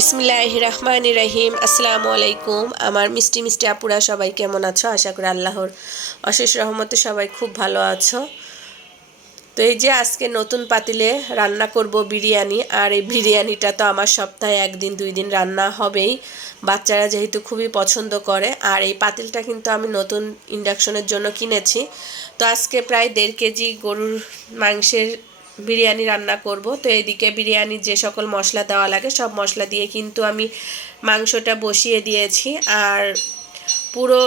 বিসমিল্লাহ রহমান রাহিম। আসসালামু আলাইকুম। আমার মিষ্টি মিষ্টি আপুরা, সবাই কেমন আছো? আশা করি আল্লাহর অশেষ রহমতে সবাই খুব ভালো আছো। তো এই যে আজকে নতুন পাতিলে রান্না করব বিরিয়ানি, আর এই বিরিয়ানিটা তো আমার সপ্তাহে একদিন, দুই দিন রান্না হবেই। বাচ্চারা যেহেতু খুবই পছন্দ করে, আর এই পাতিলটা কিন্তু আমি নতুন ইন্ডাকশনের জন্য কিনেছি। তো আজকে প্রায় দেড় কেজি গরুর মাংসের বিরিয়ানি রান্না করব। তো এদিকে বিরিয়ানির যে সকল মশলা দেওয়া লাগে, সব মশলা দিয়ে কিন্তু আমি মাংসটা বসিয়ে দিয়েছি। আর পুরো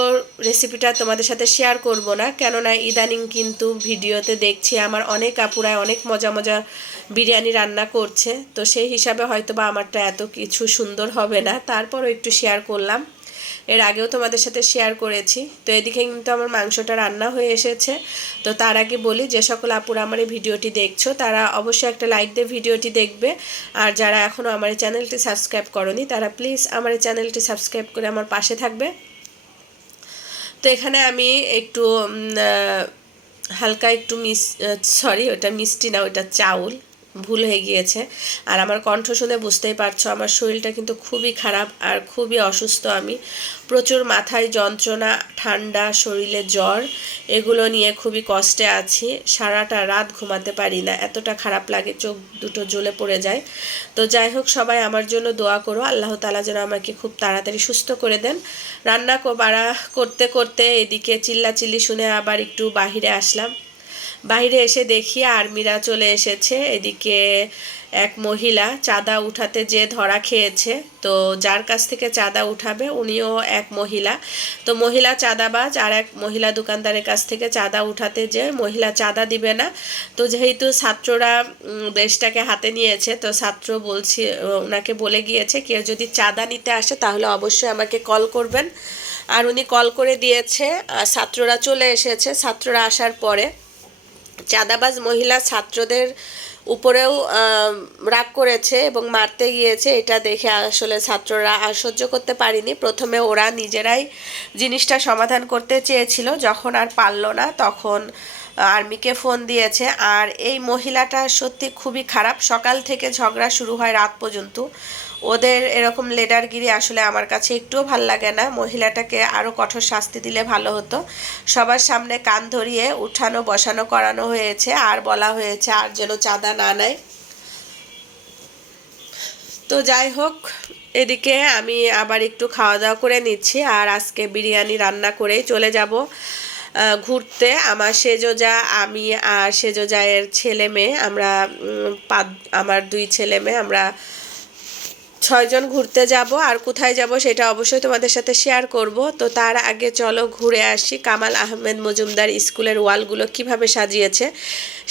রেসিপিটা তোমাদের সাথে শেয়ার করব না, কেননা ইদানিং কিন্তু ভিডিওতে দেখছি আমার অনেক আপুরায় অনেক মজা মজা বিরিয়ানি রান্না করছে। তো সেই হিসাবে হয়তো বা আমারটা এত কিছু সুন্দর হবে না, তারপরও একটু শেয়ার করলাম। এর আগেও তোমাদের সাথে শেয়ার করেছি। তো এদিকে কিন্তু আমার মাংসটা রান্না হয়ে এসেছে। তো তার আগে বলি, যে সকল আপুরা আমার এই ভিডিওটি দেখছ, তারা অবশ্যই একটা লাইক দিয়ে ভিডিওটি দেখবে। আর যারা এখনও আমার এই চ্যানেলটি সাবস্ক্রাইব করনি, তারা প্লিজ আমার এই চ্যানেলটি সাবস্ক্রাইব করে আমার পাশে থাকবে। তো এখানে আমি একটু হালকা একটু মিস সরি ওটা মিষ্টি না, ওটা চাউল। ভুল হয়ে গিয়েছে। আর আমার কণ্ঠ শুনে বুঝতেই পারছ, আমার শরীরটা কিন্তু খুবই খারাপ আর খুবই অসুস্থ আমি। প্রচুর মাথায় যন্ত্রণা, ঠান্ডা, শরীরে জ্বর, এগুলো নিয়ে খুবই কষ্টে আছি। সারাটা রাত ঘুমাতে পারি না, এতটা খারাপ লাগে, চোখ দুটো জ্বলে পড়ে যায়। তো যাই হোক, সবাই আমার জন্য দোয়া করো, আল্লাহ তালা যেন আমাকে খুব তাড়াতাড়ি সুস্থ করে দেন। রান্না বাড়া করতে করতে এদিকে চিল্লাচিল্লি শুনে আবার একটু বাহিরে আসলাম। বাইরে এসে দেখি আর্মিরা চলে এসেছে। এদিকে এক মহিলা চাঁদা উঠাতে যে ধরা খেয়েছে, তো যার কাছ থেকে চাঁদা উঠাবে উনিও এক মহিলা। তো মহিলা চাঁদাবাজ আর এক মহিলা দোকানদারের কাছ থেকে চাঁদা উঠাতে যে মহিলা চাঁদা দিবে না। তো যেহেতু ছাত্ররা দেশটাকে হাতে নিয়েছে, তো ছাত্র বলছি, ওনাকে বলে গিয়েছে, কেউ যদি চাঁদা নিতে আসে তাহলে অবশ্যই আমাকে কল করবেন। আর উনি কল করে দিয়েছে, আর ছাত্ররা চলে এসেছে। ছাত্ররা আসার পরে চাঁদাবাজ মহিলা ছাত্রদের উপরেও রাগ করেছে এবং মারতে গিয়েছে। এটা দেখে আসলে ছাত্ররা আর সহ্য করতে পারিনি। প্রথমে ওরা নিজেরাই জিনিসটা সমাধান করতে চেয়েছিল। যখন আর পারল না, তখন আর্মিকে ফোন দিয়েছে। আর এই মহিলাটা সত্যি খুবই খারাপ। সকাল থেকে ঝগড়া শুরু হয় রাত পর্যন্ত। ওদের এরকম লেডারগিরি আসলে আমার কাছে একটুও ভালো লাগে না। মহিলাটাকে আরও কঠোর শাস্তি দিলে ভালো হতো। সবার সামনে কান ধরিয়ে উঠানো, বসানো, করানো হয়েছে। আর বলা হয়েছে, আর যেন চাঁদা না নেয়। তো যাই হোক, এদিকে আমি আবার একটু খাওয়া দাওয়া করে নিচ্ছি। আর আজকে বিরিয়ানি রান্না করেই চলে যাব। ঘুরতে। আমার সেজোজা আমি আর সেজোজায়ের ছেলে মেয়ে, আমরা আমার দুই ছেলে মেয়ে, আমরা ছয়জন ঘুরতে যাব। আর কোথায় যাব সেটা অবশ্যই তোমাদের সাথে শেয়ার করব। তো তার আগে চলো ঘুরে আসি কামাল আহমেদ মজুমদার স্কুলের ওয়ালগুলো কীভাবে সাজিয়েছে,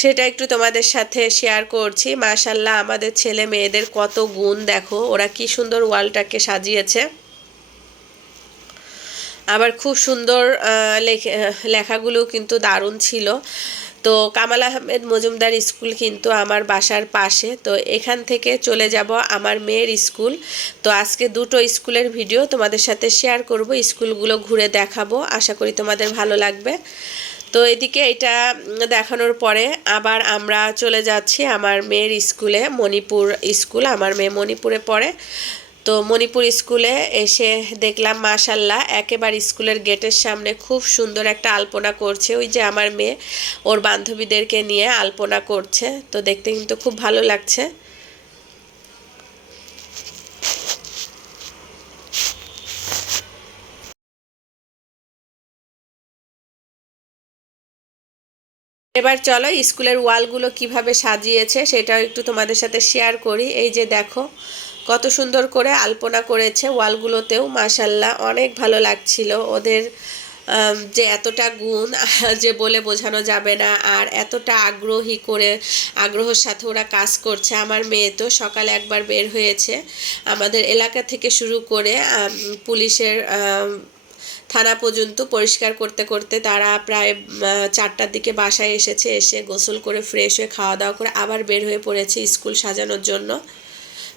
সেটা একটু তোমাদের সাথে শেয়ার করছি। মাশাল্লাহ আমাদের ছেলে মেয়েদের কত গুণ, দেখো, ওরা কি সুন্দর ওয়ালটাকে সাজিয়েছে। আবার খুব সুন্দর লেখাগুলো কিন্তু দারুণ ছিল। তো কামাল আহমেদ মজুমদার স্কুল কিন্তু আমার বাসার পাশে। তো এখান থেকে চলে যাব আমার মেয়ের স্কুল। তো আজকে দুটো স্কুলের ভিডিও তোমাদের সাথে শেয়ার করব, স্কুলগুলো ঘুরে দেখাবো। আশা করি তোমাদের ভালো লাগবে। তো এদিকে এটা দেখানোর পরে আবার আমরা চলে যাচ্ছি আমার মেয়ের স্কুলে, মণিপুর স্কুল। আমার মেয়ে মণিপুরে পড়ে। তো মণিপুর স্কুলে এসে দেখলাম মাশাল্লাহ একেবারে স্কুলের গেটের সামনে খুব সুন্দর একটা আলপনা করছে। ওই যে আমার মেয়ে, ওর বান্ধবীদেরকে নিয়ে আলপনা করছে। তো দেখতে কিন্তু খুব ভালো লাগছে। এবার চলো, স্কুলের ওয়ালগুলো কীভাবে সাজিয়েছে সেটাও একটু তোমাদের সাথে শেয়ার করি। এই যে দেখো কত সুন্দর করে আলপনা করেছে ওয়ালগুলোতেও মাসাল্লাহ অনেক ভালো লাগছিল। ওদের যে এতটা গুণ, যে বলে বোঝানো যাবে না, আর এতটা আগ্রহী করে, আগ্রহের সাথে ওরা কাজ করছে। আমার মেয়ে তো সকালে একবার বের হয়েছে আমাদের এলাকা থেকে শুরু করে পুলিশের থানা পর্যন্ত পরিষ্কার করতে করতে তারা প্রায় চারটার দিকে বাসায় এসেছে, এসে গোসল করে ফ্রেশ হয়ে খাওয়া দাওয়া করে আবার বের হয়ে পড়েছে স্কুল সাজানোর জন্য।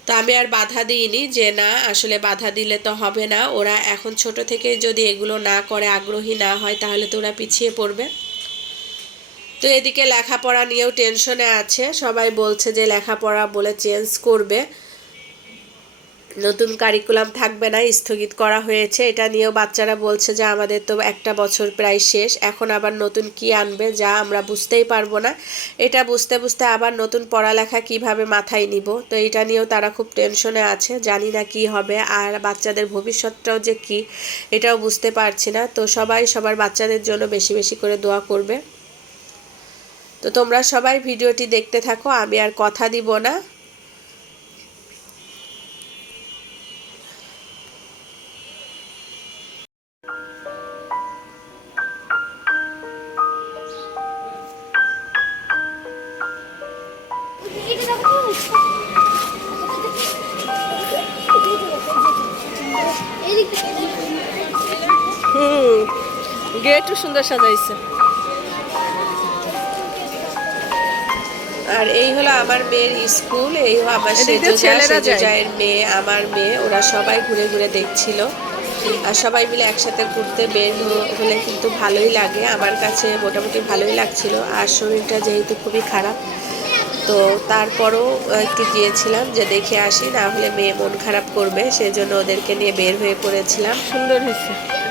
তো আমি আর বাধা দিইনি যে না, আসলে বাধা দিলে তো হবে না। ওরা এখন ছোট থেকে যদি এগুলো না করে, আগ্রহী না হয়, তাহলে তো ওরা পিছিয়ে পড়বে। তো এদিকে লেখাপড়া নিয়েও টেনশনে আছে। সবাই বলছে যে লেখাপড়া বলে চেঞ্জ করবে। নতুন কারিকুলাম থাকবে না, স্থগিত করা হয়েছে। এটা নিয়েও বাচ্চারা বলছে যে, আমাদের তো একটা বছর প্রায় শেষ, এখন আবার নতুন কি আনবে যা আমরা বুঝতেই পারব না। এটা বুঝতে বুঝতে আবার নতুন পড়ালেখা কীভাবে মাথায় নিব? তো এটা নিয়েও তারা খুব টেনশনে আছে, জানি না কি হবে, আর বাচ্চাদের ভবিষ্যৎটাও যে কি, এটাও বুঝতে পারছি না। তো সবাই সবার বাচ্চাদের জন্য বেশি বেশি করে দোয়া করবে। তো তোমরা সবাই ভিডিওটি দেখতে থাকো, আমি আর কথা দিব না। হুম গেটও সুন্দর সাজাইছে। আর এই হলো আমার মেয়ের স্কুল এই হলো আমার। সেজোজায়ের মেয়ে আমার মেয়ে ওরা সবাই ঘুরে ঘুরে দেখছিল। আর সবাই মিলে একসাথে ঘুরতে বের হলে কিন্তু ভালোই লাগে। আমার কাছে মোটামুটি ভালোই লাগছিল। আর শরীরটা যেহেতু খুবই খারাপ তো তারপরও একটু গিয়েছিলাম যে দেখে আসি, না হলে মেয়ে মন খারাপ করবে, সেজন্য ওদেরকে নিয়ে বের হয়ে পড়েছিলাম। সুন্দর হয়েছে।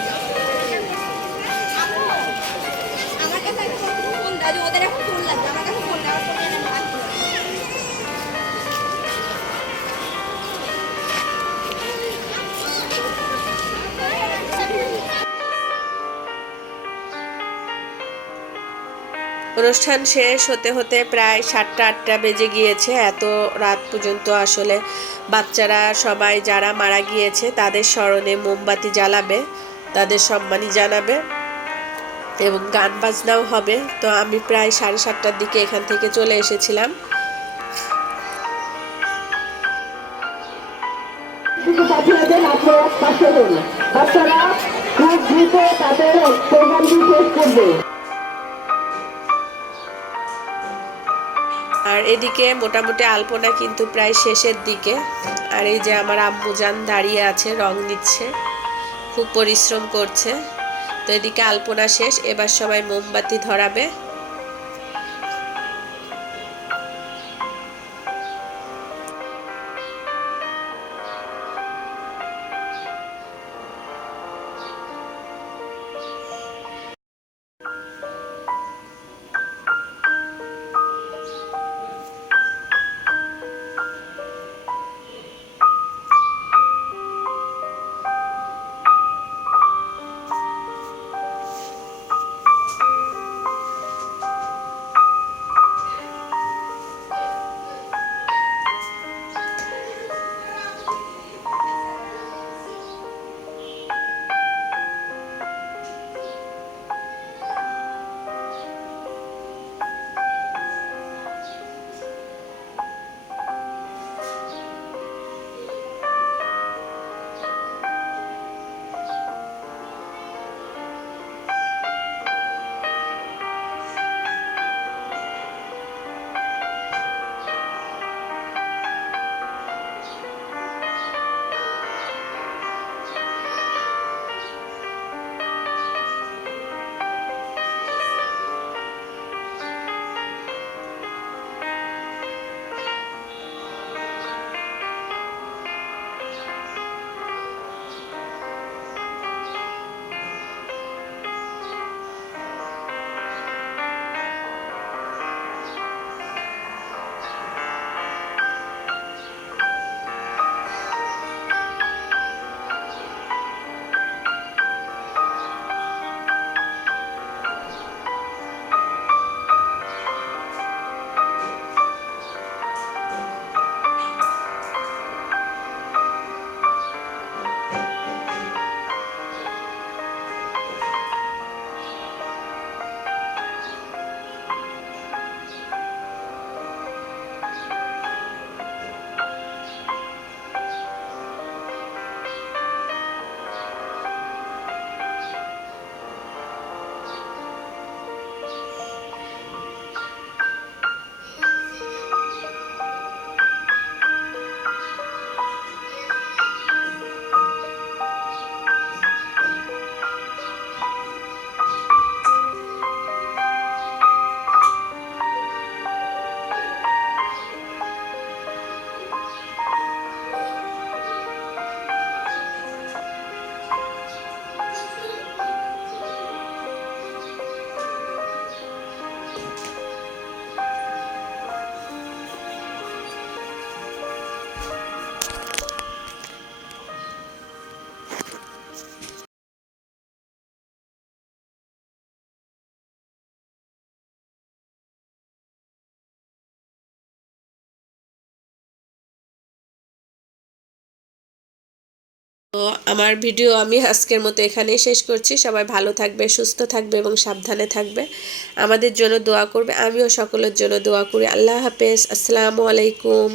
অনুষ্ঠান শেষ হতে হতে প্রায় সাতটা, আটটা বেজে গিয়েছে। এত রাত পর্যন্ত আসলে বাচ্চারা সবাই যারা মারা গিয়েছে তাদের স্মরণে মোমবাতি জ্বালাবে, তাদের সম্মানই জানাবে এবং গান বাজনাও হবে। তো আমি প্রায় সাড়ে সাতটার দিকে এখান থেকে চলে এসেছিলাম। তাদের করবে। আর এদিকে মোটামুটি আলপনা কিন্তু প্রায় শেষের দিকে। আর এই যে আমার আম্মুজান দাঁড়িয়ে আছে, রং দিচ্ছে খুব পরিশ্রম করছে। তো এদিকে আলপনা শেষ, এবার সবাই মোমবাতি ধরাবে। তো আমার ভিডিও আমি আজকের মতো এখানেই শেষ করছি। সবাই ভালো থাকবে, সুস্থ থাকবে এবং সাবধানে থাকবে। আমাদের জন্য দোয়া করবে, আমিও সকলের জন্য দোয়া করি। আল্লাহ হাফেজ। আসসালামু আলাইকুম।